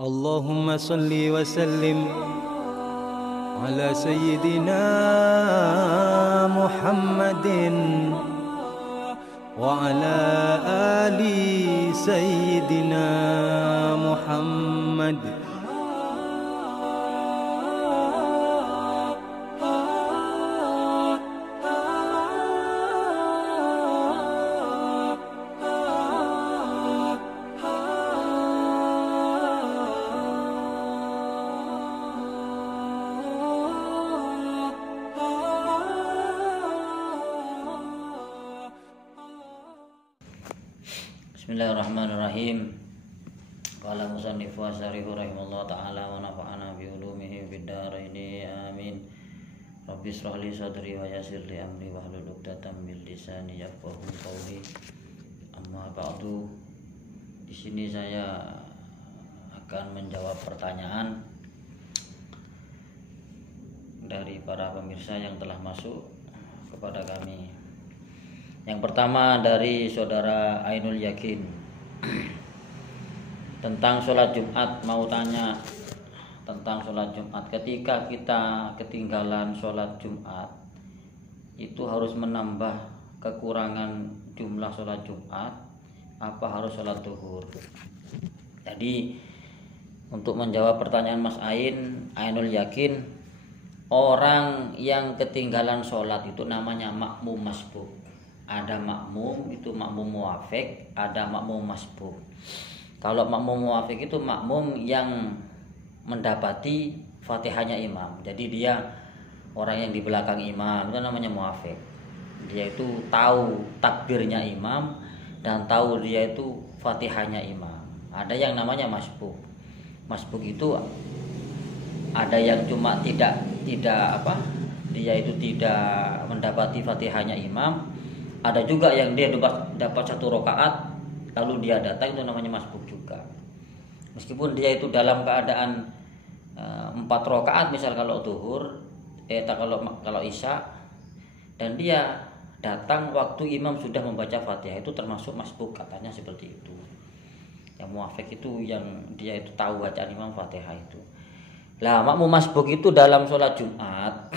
Allahumma salli wa sallim ala sayyidina Muhammadin wa ala ali sayyidina Muhammad. Bismillahirrahmanirrahim. Qala musannifu asyarihu rahimahullah ta'ala wa nafa'ana bi ulumihi fid dharaini amin. Rabbi shrah li sadri wa yassir li amri wahlul 'uqdatam min lisani yafqahu qawli. Amma ba'du. Di sini saya akan menjawab pertanyaan dari para pemirsa yang telah masuk kepada kami. Yang pertama dari saudara Ainul Yakin tentang sholat Jumat, mau tanya tentang sholat Jumat. Ketika kita ketinggalan sholat Jumat, itu harus menambah kekurangan jumlah sholat Jumat, apa harus sholat zuhur? Jadi untuk menjawab pertanyaan Mas Ainul Yakin, orang yang ketinggalan sholat itu namanya makmum masbuk. Ada makmum, itu makmum muwafiq, ada makmum masbuk. Kalau makmum muwafiq itu makmum yang mendapati Fatihahnya imam. Jadi dia orang yang di belakang imam, itu namanya muwafiq. Dia itu tahu takbirnya imam dan tahu dia itu Fatihahnya imam. Ada yang namanya masbuk. Masbuk itu ada yang cuma tidak dia itu tidak mendapati Fatihahnya imam. Ada juga yang dia dapat 1 rakaat lalu dia datang, itu namanya masbuk juga. Meskipun dia itu dalam keadaan 4 rakaat misal kalau zuhur, kalau isya, dan dia datang waktu imam sudah membaca Fatihah, itu termasuk masbuk, katanya seperti itu. Yang muwafiq itu yang dia itu tahu bacaan imam Fatihah itu. Lah makmum masbuk itu dalam sholat Jumat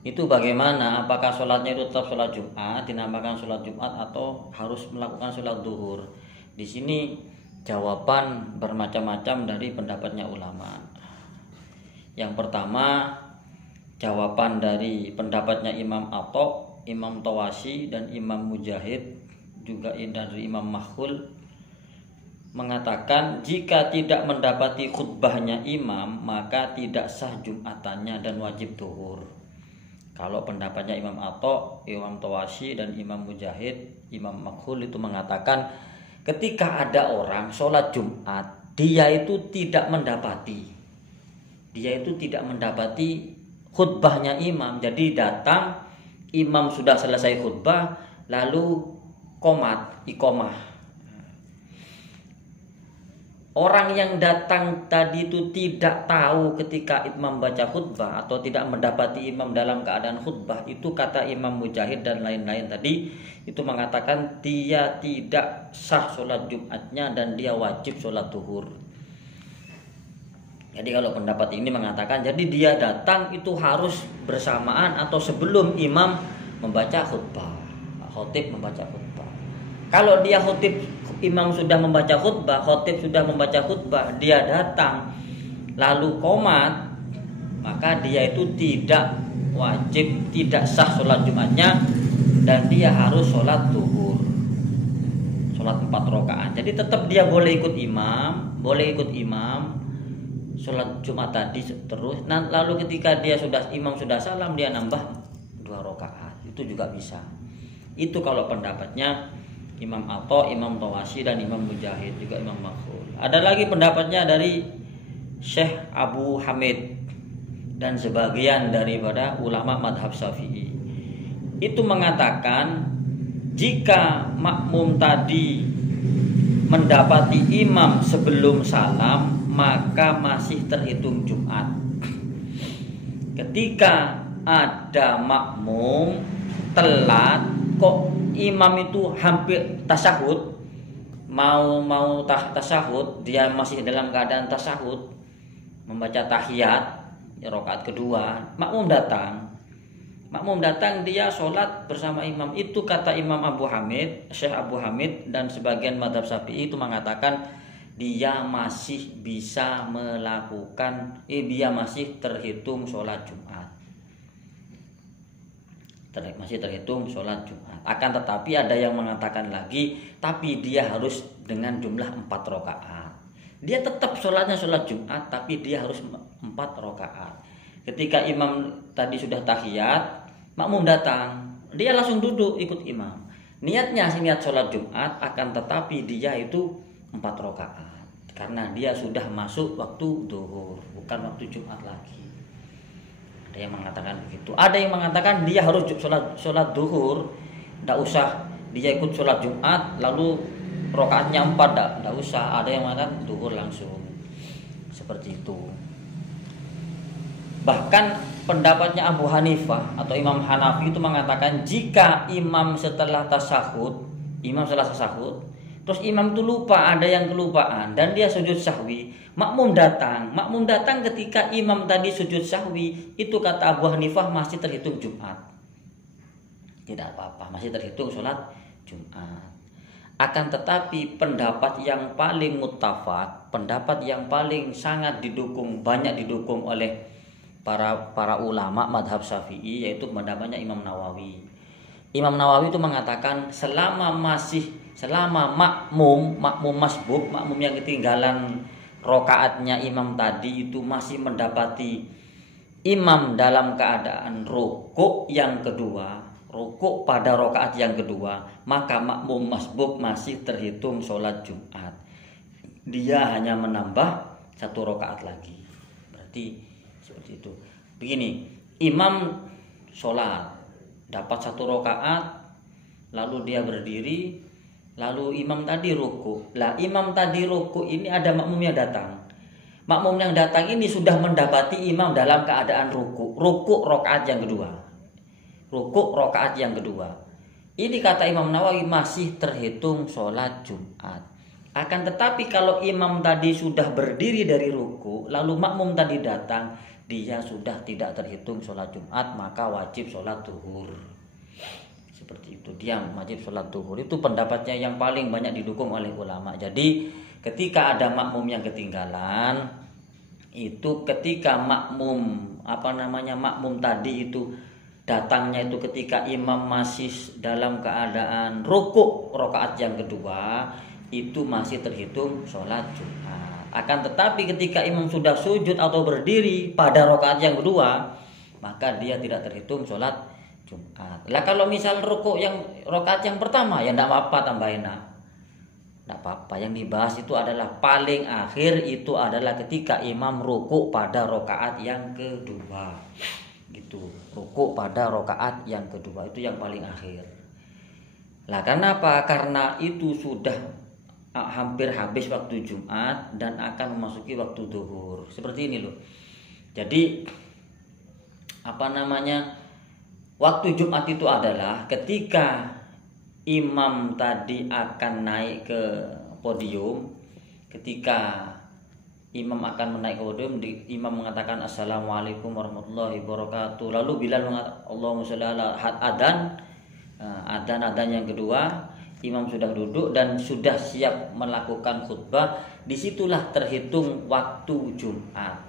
itu bagaimana? Apakah sholatnya itu tetap sholat Jumat, dinamakan sholat Jumat, atau harus melakukan sholat zuhur? Di sini jawaban bermacam-macam dari pendapatnya ulama. Yang pertama, jawaban dari pendapatnya Imam Atha, Imam Tawasi, dan Imam Mujahid, juga dari Imam Makhul, mengatakan jika tidak mendapati khutbahnya imam maka tidak sah Jumatannya dan wajib zuhur. Kalau pendapatnya Imam Atha, Imam Tawasi, dan Imam Mujahid, Imam Makhul itu mengatakan ketika ada orang sholat Jumat, dia itu tidak mendapati khutbahnya imam. Jadi datang, imam sudah selesai khutbah, lalu iqomah. Orang yang datang tadi itu tidak tahu ketika imam baca khutbah atau tidak mendapati imam dalam keadaan khutbah, itu kata Imam Mujahid dan lain-lain tadi itu mengatakan dia tidak sah sholat Jumatnya dan dia wajib sholat zuhur. Jadi kalau pendapat ini mengatakan jadi dia datang itu harus bersamaan atau sebelum imam membaca khutbah, khotib membaca khutbah. Kalau dia imam sudah membaca khutbah, khotib sudah membaca khutbah, dia datang lalu qomat, maka dia itu tidak wajib, tidak sah sholat Jumatnya dan dia harus sholat zuhur, sholat 4 rakaat. Jadi tetap dia boleh ikut imam sholat Jumat tadi terus. Nah, lalu ketika imam sudah salam, dia nambah 2 rakaat, itu juga bisa. Itu kalau pendapatnya Imam Atha, Imam Tawasi, dan Imam Mujahid, juga Imam Makhul. Ada lagi pendapatnya dari Syekh Abu Hamid dan sebagian daripada ulama madhab Syafi'i. Itu mengatakan jika makmum tadi mendapati imam sebelum salam, maka masih terhitung Jumat. Ketika ada makmum telat, kok imam itu hampir tasyahud, mau tasyahud, dia masih dalam keadaan tasyahud, membaca tahiyat rakaat kedua, makmum datang, dia sholat bersama imam. Itu kata Imam Abu Hamid, Syekh Abu Hamid dan sebagian madhab Syafi'i itu mengatakan dia masih bisa melakukan, dia masih terhitung sholat Jumat. Masih terhitung sholat Jumat. Akan tetapi ada yang mengatakan lagi, tapi dia harus dengan jumlah 4 rakaat. Dia tetap sholatnya sholat Jumat, tapi dia harus 4 rakaat. Ketika imam tadi sudah tahiyat, makmum datang, dia langsung duduk ikut imam. Niatnya niat sholat Jumat, akan tetapi dia itu 4 rakaat. Karena dia sudah masuk waktu zuhur, bukan waktu Jumat lagi. Ada yang mengatakan begitu. Ada yang mengatakan dia harus sholat zuhur, tidak usah dia ikut sholat Jumat lalu rakaatnya 4, tidak usah. Ada yang mengatakan zuhur langsung, seperti itu. Bahkan pendapatnya Abu Hanifah atau Imam Hanafi itu mengatakan jika imam setelah tasyahud, terus imam itu lupa, ada yang kelupaan dan dia sujud sahwi, makmum datang ketika imam tadi sujud sahwi, itu kata Abu Hanifah masih terhitung Jumat. Tidak apa-apa, masih terhitung sholat Jumat. Akan tetapi pendapat yang paling muttafaq, pendapat yang paling sangat banyak didukung oleh para ulama madhab Syafi'i, yaitu pendapatnya Imam Nawawi. Imam Nawawi itu mengatakan selama makmum masbuk, makmum yang ketinggalan rokaatnya imam tadi itu masih mendapati imam dalam keadaan rukuk pada rokaat yang kedua, maka makmum masbuk masih terhitung sholat Jumat. Dia hanya menambah 1 rokaat lagi. Berarti seperti itu. Begini, imam sholat dapat 1 rokaat, lalu dia berdiri, lalu imam tadi ruku. Lah imam tadi ruku ini ada makmum yang datang. Makmum yang datang ini sudah mendapati imam dalam keadaan ruku rokaat yang kedua. Ini kata Imam Nawawi masih terhitung sholat Jumat. Akan tetapi kalau imam tadi sudah berdiri dari ruku, lalu makmum tadi datang, dia sudah tidak terhitung sholat Jumat, maka wajib sholat zuhur. Seperti itu, dia wajib sholat zuhur. Itu pendapatnya yang paling banyak didukung oleh ulama. Jadi ketika ada makmum yang ketinggalan, itu ketika makmum tadi itu datangnya itu ketika imam masih dalam keadaan rukuk rokaat yang kedua, itu masih terhitung sholat Jumat. Akan tetapi ketika imam sudah sujud atau berdiri pada rakaat yang kedua, maka dia tidak terhitung sholat Jumat. Lah kalau misal rukuk yang rakaat yang pertama, ya tidak apa-apa tambahin. Tidak apa-apa. Yang dibahas itu adalah paling akhir, itu adalah ketika imam rukuk pada rakaat yang kedua. Gitu. Rukuk pada rakaat yang kedua itu yang paling akhir. Lah kenapa? Karena itu sudah hampir habis waktu Jumat dan akan memasuki waktu zuhur. Seperti ini loh. Jadi waktu Jumat itu adalah ketika imam tadi akan naik ke podium. Ketika imam akan menaik ke podium, imam mengatakan assalamualaikum warahmatullahi wabarakatuh. Lalu Bilal mengatakan Allahumma sholli ala adzan yang kedua. Imam sudah duduk dan sudah siap melakukan khutbah. Disitulah terhitung waktu Jumat,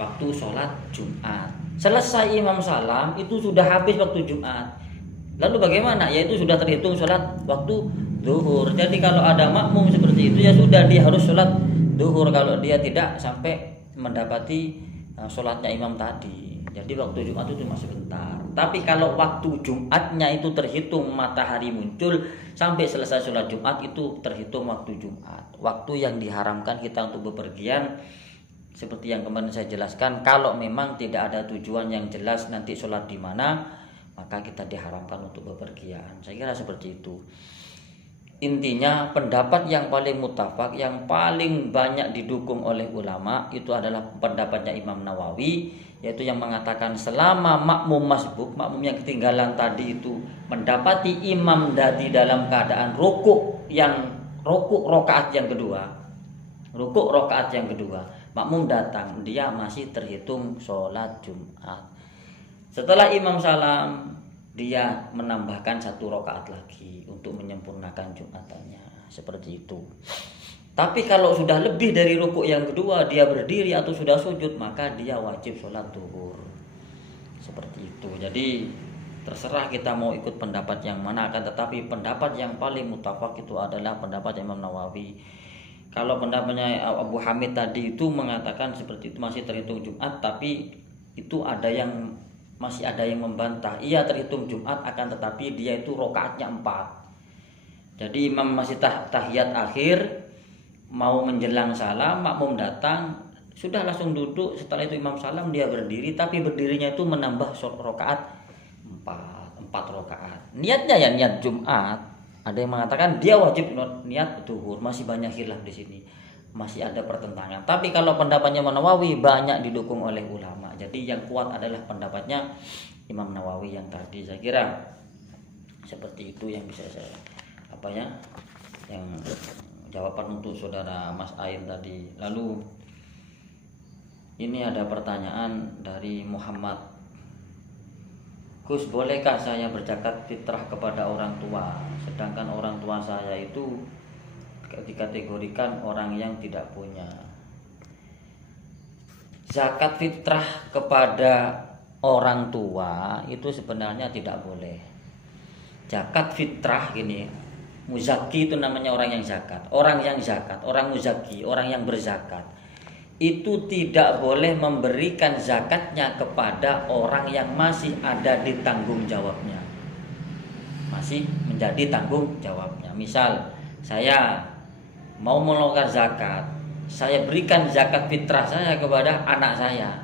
waktu sholat Jumat. Selesai imam salam, itu sudah habis waktu Jumat. Lalu bagaimana? Yaitu sudah terhitung sholat waktu zuhur. Jadi kalau ada makmum seperti itu, ya sudah dia harus sholat zuhur kalau dia tidak sampai mendapati sholatnya imam tadi. Jadi waktu Jumat itu masih bentar. Tapi kalau waktu Jumatnya itu terhitung matahari muncul sampai selesai sholat Jumat, itu terhitung waktu Jumat. Waktu yang diharamkan kita untuk bepergian, seperti yang kemarin saya jelaskan, kalau memang tidak ada tujuan yang jelas nanti sholat di mana, maka kita diharamkan untuk bepergian. Saya kira seperti itu. Intinya pendapat yang paling muttafaq, yang paling banyak didukung oleh ulama, itu adalah pendapatnya Imam Nawawi, yaitu yang mengatakan selama makmum masbuk, makmum yang ketinggalan tadi itu mendapati imam tadi dalam keadaan rukuk rakaat yang kedua, makmum datang, dia masih terhitung sholat Jumat. Setelah imam salam, dia menambahkan 1 rakaat lagi untuk menyempurnakan Jumatannya, seperti itu. Tapi kalau sudah lebih dari rukuk yang kedua, dia berdiri atau sudah sujud, maka dia wajib sholat zuhur, seperti itu. Jadi terserah kita mau ikut pendapat yang mana, akan tetapi pendapat yang paling mutafak itu adalah pendapat Imam Nawawi. Kalau pendapatnya Abu Hamid tadi itu mengatakan seperti itu, masih terhitung Jumat, tapi itu masih ada yang membantah. Ia terhitung Jumat, akan tetapi dia itu rakaatnya 4. Jadi imam masih tahiyat akhir, mau menjelang salam, makmum datang, sudah langsung duduk. Setelah itu imam salam, dia berdiri, tapi berdirinya itu menambah rakaat 4 rakaat. Niatnya ya niat Jumat. Ada yang mengatakan dia wajib niat zuhur. Masih banyak khilaf di sini, masih ada pertentangan. Tapi kalau pendapatnya Imam Nawawi banyak didukung oleh ulama. Jadi yang kuat adalah pendapatnya Imam Nawawi yang tadi. Saya kira seperti itu yang bisa saya yang jawaban untuk saudara Mas Ain tadi. Lalu ini ada pertanyaan dari Muhammad. Gus, bolehkah saya berzakat fitrah kepada orang tua, sedangkan orang tua saya itu dikategorikan orang yang tidak punya? Zakat fitrah kepada orang tua itu sebenarnya tidak boleh. Zakat fitrah gini, muzaki itu namanya orang yang zakat, orang muzaki, orang yang berzakat. Itu tidak boleh memberikan zakatnya kepada orang yang masih ada di tanggung jawabnya, masih menjadi tanggung jawabnya. Misal saya mau mengeluarkan zakat, saya berikan zakat fitrah saya kepada anak saya,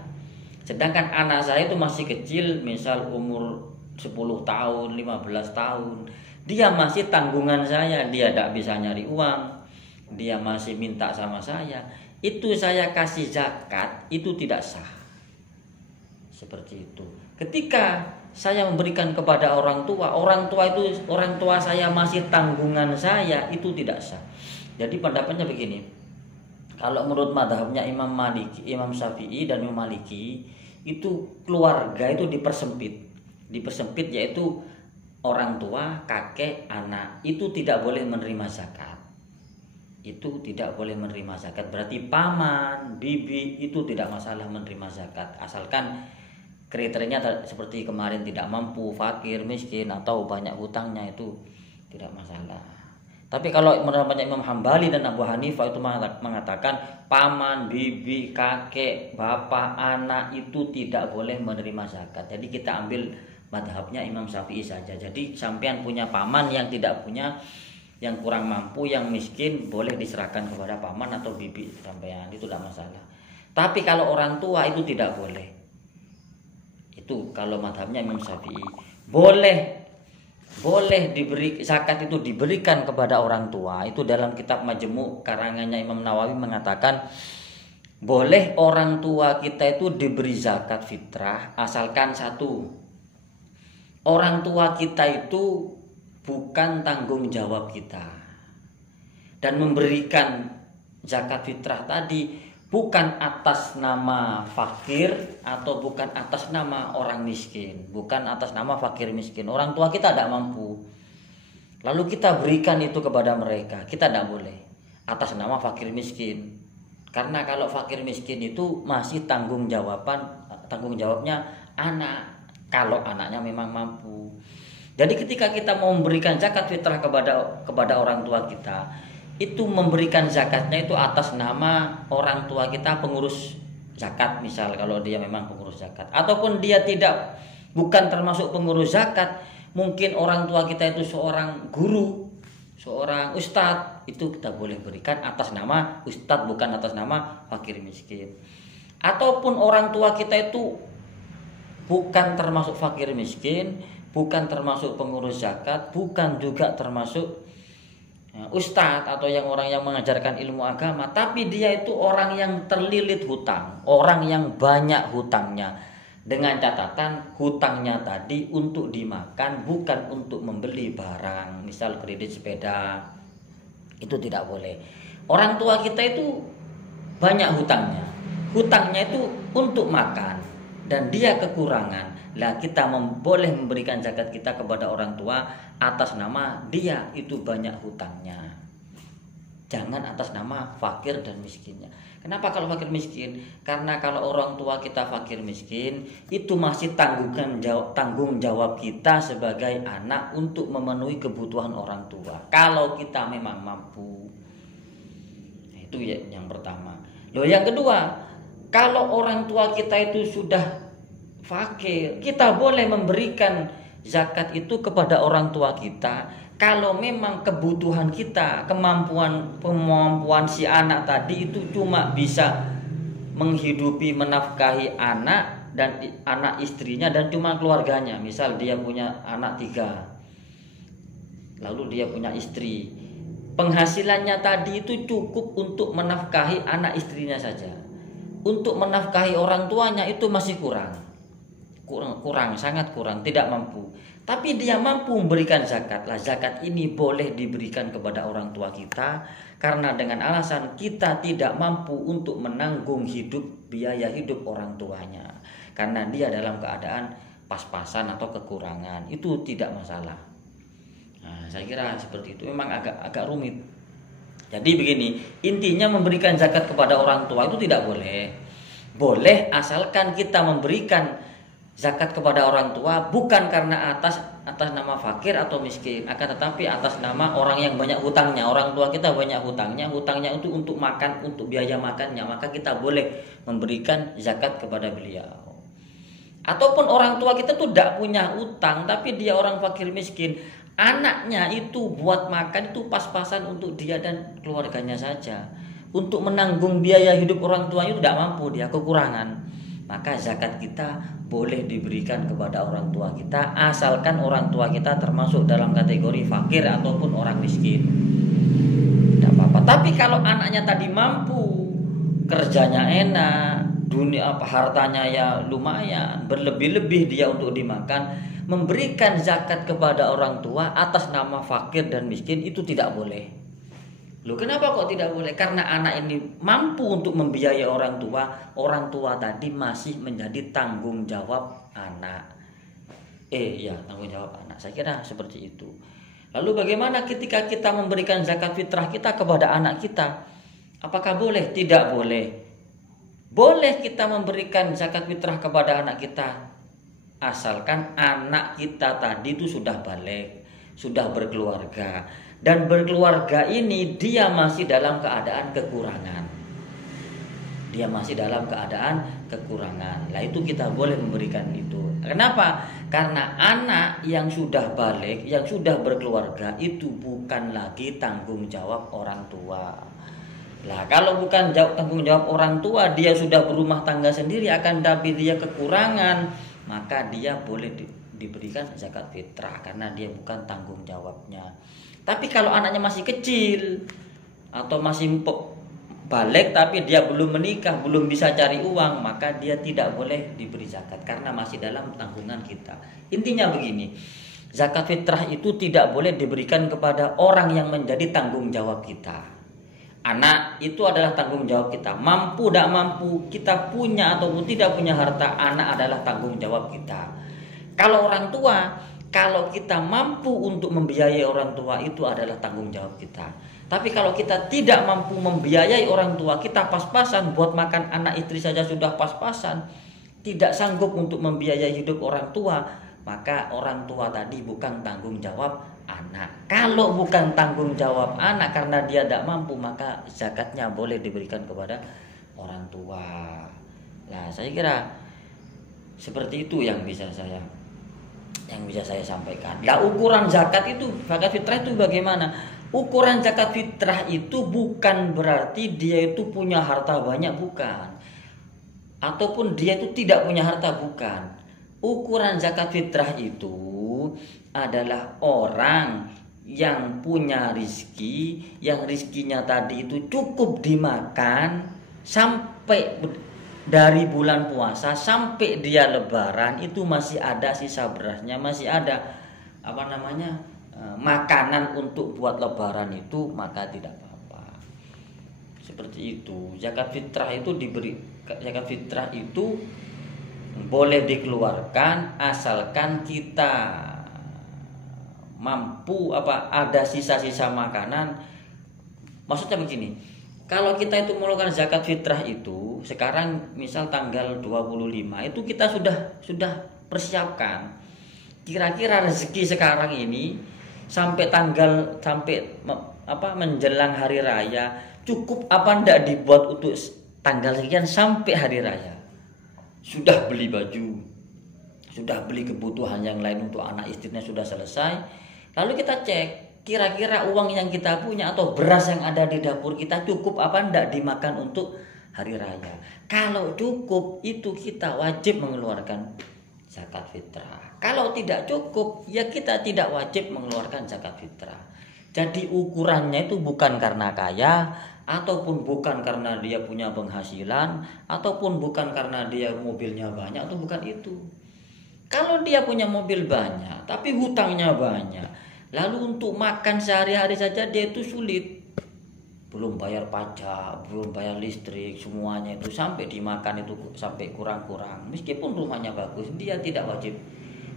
sedangkan anak saya itu masih kecil, misal umur 10 tahun, 15 tahun, dia masih tanggungan saya, dia tidak bisa nyari uang, dia masih minta sama saya, itu saya kasih zakat, itu tidak sah. Seperti itu. Ketika saya memberikan kepada orang tua saya masih tanggungan saya, itu tidak sah. Jadi pendapatnya begini, kalau menurut madhabnya Imam Maliki, Imam Syafi'i dan Imam Maliki, itu keluarga itu dipersempit, yaitu orang tua, kakek, anak, itu tidak boleh menerima zakat. Itu tidak boleh menerima zakat. Berarti paman, bibi itu tidak masalah menerima zakat, asalkan kriterianya seperti kemarin, tidak mampu, fakir, miskin, atau banyak hutangnya, itu tidak masalah. Tapi kalau menurut Imam Hambali dan Abu Hanifah itu mengatakan paman, bibi, kakek, bapak, anak itu tidak boleh menerima zakat. Jadi kita ambil madhabnya Imam Syafi'i saja. Jadi sampean punya paman yang tidak punya, yang kurang mampu, yang miskin, boleh diserahkan kepada paman atau bibi sampean, itu tidak masalah. Tapi kalau orang tua itu tidak boleh. Itu kalau madhabnya Imam Syafi'i. Boleh diberi zakat, itu diberikan kepada orang tua. Itu dalam kitab Majmu' karangannya Imam Nawawi mengatakan boleh orang tua kita itu diberi zakat fitrah, asalkan satu, orang tua kita itu bukan tanggung jawab kita, dan memberikan zakat fitrah tadi bukan atas nama fakir atau bukan atas nama orang miskin, bukan atas nama fakir miskin. Orang tua kita tidak mampu, lalu kita berikan itu kepada mereka, kita tidak boleh atas nama fakir miskin, karena kalau fakir miskin itu masih tanggung jawabnya anak, kalau anaknya memang mampu. Jadi ketika kita mau memberikan zakat fitrah kepada orang tua kita, itu memberikan zakatnya itu atas nama orang tua kita, pengurus zakat, misal kalau dia memang pengurus zakat, ataupun dia bukan termasuk pengurus zakat, mungkin orang tua kita itu seorang guru, seorang ustadz, itu kita boleh berikan atas nama ustadz, bukan atas nama fakir miskin. Ataupun orang tua kita itu bukan termasuk fakir miskin, bukan termasuk pengurus zakat, bukan juga termasuk ustadz atau yang orang yang mengajarkan ilmu agama, tapi dia itu orang yang terlilit hutang, orang yang banyak hutangnya, dengan catatan hutangnya tadi untuk dimakan, bukan untuk membeli barang, misal kredit sepeda, itu tidak boleh. Orang tua kita itu banyak hutangnya itu untuk makan dan dia kekurangan. Lah kita boleh memberikan zakat kita kepada orang tua atas nama dia itu banyak hutangnya, jangan atas nama fakir dan miskinnya. Kenapa kalau fakir miskin? Karena kalau orang tua kita fakir miskin, itu masih tanggung jawab kita sebagai anak untuk memenuhi kebutuhan orang tua. Kalau kita memang mampu. Itu ya yang pertama. Loh, yang kedua, kalau orang tua kita itu sudah fakir, kita boleh memberikan zakat itu kepada orang tua kita kalau memang kebutuhan kita, kemampuan si anak tadi itu cuma bisa menghidupi, menafkahi anak dan anak istrinya dan cuma keluarganya. Misal dia punya anak 3, lalu dia punya istri, penghasilannya tadi itu cukup untuk menafkahi anak istrinya saja. Untuk menafkahi orang tuanya itu masih kurang, sangat kurang, tidak mampu. Tapi dia mampu memberikan zakat. Lah, zakat ini boleh diberikan kepada orang tua kita karena dengan alasan kita tidak mampu untuk menanggung biaya hidup orang tuanya. Karena dia dalam keadaan pas-pasan atau kekurangan, itu tidak masalah. Nah, saya kira seperti itu. Memang agak rumit. Jadi begini, intinya memberikan zakat kepada orang tua itu tidak boleh. Boleh asalkan kita memberikan zakat kepada orang tua bukan karena atas nama fakir atau miskin, akan tetapi atas nama orang yang banyak hutangnya. Orang tua kita banyak hutangnya itu untuk makan, untuk biaya makannya, maka kita boleh memberikan zakat kepada beliau. Ataupun orang tua kita tuh tidak punya hutang, tapi dia orang fakir miskin, anaknya itu buat makan itu pas-pasan untuk dia dan keluarganya saja. Untuk menanggung biaya hidup orang tua itu tidak mampu, dia kekurangan. Maka zakat kita boleh diberikan kepada orang tua kita asalkan orang tua kita termasuk dalam kategori fakir ataupun orang miskin. Tidak apa-apa. Tapi kalau anaknya tadi mampu, kerjanya enak, hartanya ya lumayan, berlebih-lebih dia untuk dimakan, memberikan zakat kepada orang tua atas nama fakir dan miskin itu tidak boleh. Loh, kenapa kok tidak boleh? Karena anak ini mampu untuk membiayai orang tua tadi masih menjadi tanggung jawab anak. Tanggung jawab anak. Saya kira seperti itu. Lalu bagaimana ketika kita memberikan zakat fitrah kita kepada anak kita? Apakah boleh? Tidak boleh. Boleh kita memberikan zakat fitrah kepada anak kita asalkan anak kita tadi itu sudah balik, sudah berkeluarga. Dan berkeluarga ini dia masih dalam keadaan kekurangan. Lah itu kita boleh memberikan itu. Kenapa? Karena anak yang sudah balik, yang sudah berkeluarga itu bukan lagi tanggung jawab orang tua. Lah kalau bukan tanggung jawab orang tua, dia sudah berumah tangga sendiri, akan tapi dia kekurangan, maka dia boleh diberikan zakat fitrah karena dia bukan tanggung jawabnya. Tapi kalau anaknya masih kecil atau masih balik tapi dia belum menikah, belum bisa cari uang, maka dia tidak boleh diberi zakat karena masih dalam tanggungan kita. Intinya begini, zakat fitrah itu tidak boleh diberikan kepada orang yang menjadi tanggung jawab kita. Anak itu adalah tanggung jawab kita. Mampu tidak mampu, kita punya ataupun tidak punya harta, anak adalah tanggung jawab kita. Kalau orang tua, kalau kita mampu untuk membiayai orang tua itu adalah tanggung jawab kita. Tapi kalau kita tidak mampu membiayai orang tua, kita pas-pasan buat makan anak istri saja sudah pas-pasan, tidak sanggup untuk membiayai hidup orang tua, maka orang tua tadi bukan tanggung jawab anak. Kalau bukan tanggung jawab anak karena dia tidak mampu, maka zakatnya boleh diberikan kepada orang tua. Nah, saya kira seperti itu yang bisa saya sampaikan. Nah, ukuran zakat fitrah itu bagaimana? Ukuran zakat fitrah itu bukan berarti dia itu punya harta banyak, bukan. Ataupun dia itu tidak punya harta, bukan. Ukuran zakat fitrah itu adalah orang yang punya rizki, yang rizkinya tadi itu cukup dimakan sampai dari bulan puasa sampai dia lebaran, itu masih ada sisa berasnya, masih ada makanan untuk buat lebaran itu, maka tidak apa-apa. Seperti itu. Zakat fitrah itu boleh dikeluarkan asalkan kita mampu ada sisa-sisa makanan. Maksudnya begini, kalau kita itu melakukan zakat fitrah itu sekarang misal tanggal 25 itu kita sudah persiapkan kira-kira rezeki sekarang ini sampai menjelang hari raya cukup apa ndak dibuat untuk tanggal sekian sampai hari raya. Sudah beli baju, sudah beli kebutuhan yang lain untuk anak istrinya sudah selesai. Lalu kita cek kira-kira uang yang kita punya atau beras yang ada di dapur kita cukup apa ndak dimakan untuk hari raya. Kalau cukup, itu kita wajib mengeluarkan zakat fitrah. Kalau tidak cukup, ya kita tidak wajib mengeluarkan zakat fitrah. Jadi ukurannya itu bukan karena kaya, ataupun bukan karena dia punya penghasilan, ataupun bukan karena dia mobilnya banyak, atau bukan itu. Kalau dia punya mobil banyak tapi hutangnya banyak, lalu untuk makan sehari-hari saja dia itu sulit, belum bayar pajak, belum bayar listrik, semuanya itu sampai dimakan itu sampai kurang-kurang. Meskipun rumahnya bagus, dia tidak wajib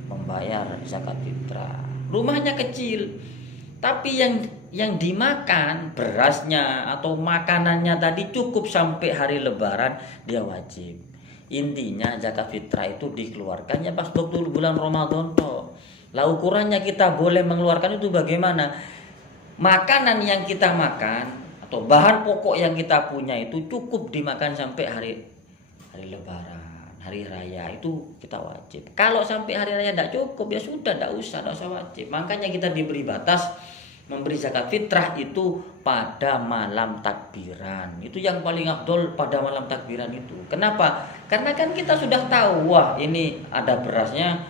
membayar zakat fitrah. Rumahnya kecil, tapi yang dimakan berasnya atau makanannya tadi cukup sampai hari lebaran, dia wajib. Intinya zakat fitrah itu dikeluarkannya pas waktu bulan Ramadan toh. Lah ukurannya kita boleh mengeluarkan itu bagaimana? Makanan yang kita makan atau bahan pokok yang kita punya itu cukup dimakan sampai hari lebaran, hari raya, itu kita wajib. Kalau sampai hari raya tidak cukup, ya sudah, tidak usah wajib. Makanya kita diberi batas memberi zakat fitrah itu pada malam takbiran. Itu yang paling afdol, pada malam takbiran itu. Kenapa? Karena kan kita sudah tahu, wah ini ada berasnya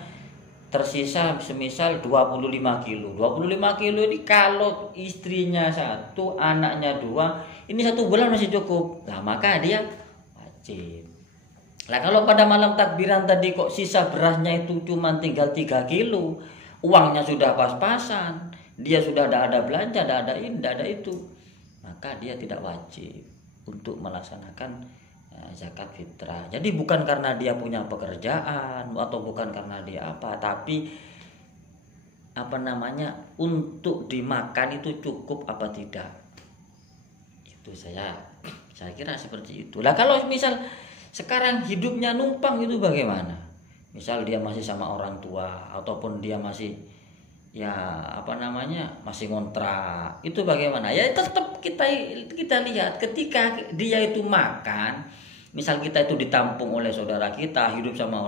tersisa semisal 25 kilo. 25 kilo ini kalau istrinya 1, anaknya 2, ini 1 bulan masih cukup. Nah, maka dia wajib. Nah, kalau pada malam takbiran tadi kok sisa berasnya itu cuma tinggal 3 kilo, uangnya sudah pas-pasan, dia sudah ada belanja, ada ini, ada itu, maka dia tidak wajib untuk melaksanakan zakat fitrah. Jadi bukan karena dia punya pekerjaan atau bukan karena dia apa, tapi untuk dimakan itu cukup apa tidak. Itu saya kira seperti itu. Lah kalau misal sekarang hidupnya numpang itu bagaimana? Misal dia masih sama orang tua ataupun dia masih masih ngontrak, itu bagaimana? Ya tetap kita lihat ketika dia itu makan, misal kita itu ditampung oleh saudara kita, hidup sama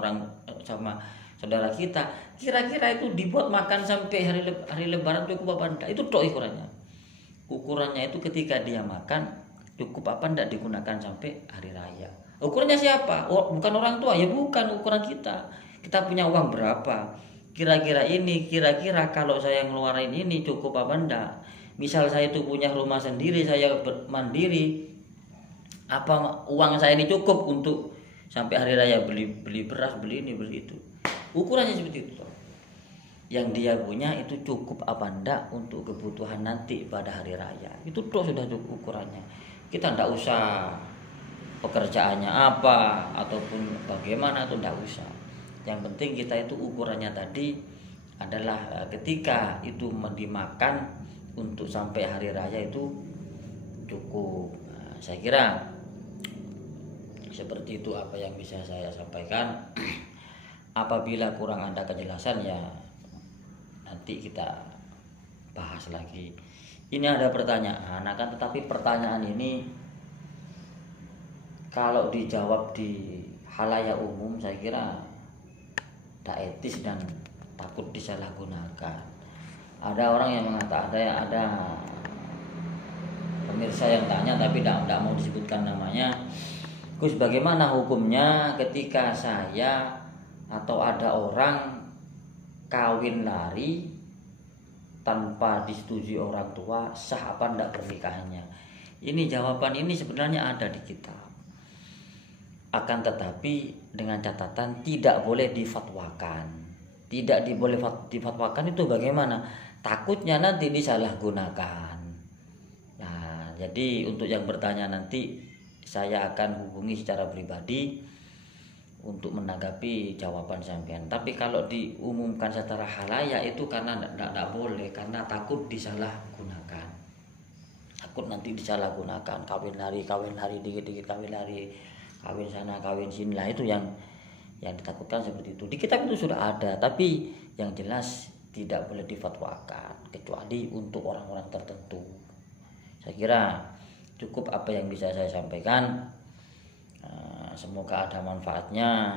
saudara kita, kira-kira itu dibuat makan sampai hari lebaran cukup apa enggak? Itu tok ukurannya. Ukurannya itu ketika dia makan cukup apa enggak digunakan sampai hari raya. Ukurannya siapa? Bukan orang tua, ya bukan ukuran kita. Kita punya uang berapa? Kira-kira kalau saya ngeluarin ini cukup apa enggak? Misal saya itu punya rumah sendiri, saya mandiri, apa uang saya ini cukup untuk sampai hari raya beli beras, beli ini, beli itu. Ukurannya seperti itu. Yang dia punya itu cukup apa enggak untuk kebutuhan nanti pada hari raya. Itu tuh sudah cukup ukurannya. Kita enggak usah pekerjaannya apa ataupun bagaimana, itu enggak usah. Yang penting kita itu ukurannya tadi adalah ketika itu dimakan untuk sampai hari raya itu cukup. Nah, saya kira seperti itu apa yang bisa saya sampaikan. Apabila kurang ada kejelasan, ya nanti kita bahas lagi. Ini ada pertanyaan, tetapi pertanyaan ini kalau dijawab di halayak umum saya kira tak etis dan takut disalahgunakan. Ada orang yang mengatakan, ada pemirsa yang tanya tapi tidak mau disebutkan namanya, Gus, bagaimana hukumnya ketika saya atau ada orang kawin lari tanpa disetujui orang tua, sah apa enggak pernikahannya? Ini jawaban ini sebenarnya ada di kitab. Akan tetapi dengan catatan tidak boleh difatwakan. Tidak boleh difatwakan itu bagaimana? Takutnya nanti disalahgunakan. Nah, jadi untuk yang bertanya nanti saya akan hubungi secara pribadi untuk menanggapi jawaban sampean. Tapi kalau diumumkan secara halayak itu karena tidak boleh, karena takut disalahgunakan. Takut nanti disalahgunakan, kawin hari dikit-dikit kawin hari, kawin sana kawin sini lah, itu yang ditakutkan seperti itu. Di kitab itu sudah ada, tapi yang jelas tidak boleh difatwakan kecuali untuk orang-orang tertentu. Saya kira cukup apa yang bisa saya sampaikan. Semoga ada manfaatnya.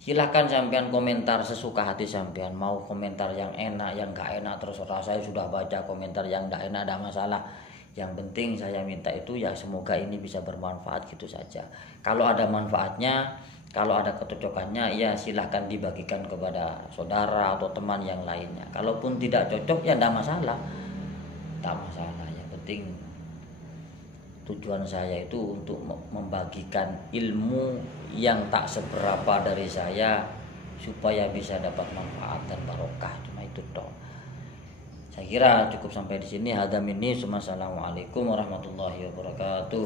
Silahkan sampean komentar sesuka hati sampean. Mau komentar yang enak, yang gak enak terserah. Saya sudah baca komentar yang gak enak, ada masalah. Yang penting saya minta itu ya semoga ini bisa bermanfaat gitu saja. Kalau ada manfaatnya, kalau ada kecocokannya, ya silahkan dibagikan kepada saudara atau teman yang lainnya. Kalaupun tidak cocok ya tidak masalah. Tak masalah, yang penting tujuan saya itu untuk membagikan ilmu yang tak seberapa dari saya supaya bisa dapat manfaat dan barokah, cuma itu toh. Saya kira cukup sampai di sini. Hadza minni, wassalamualaikum warahmatullahi wabarakatuh.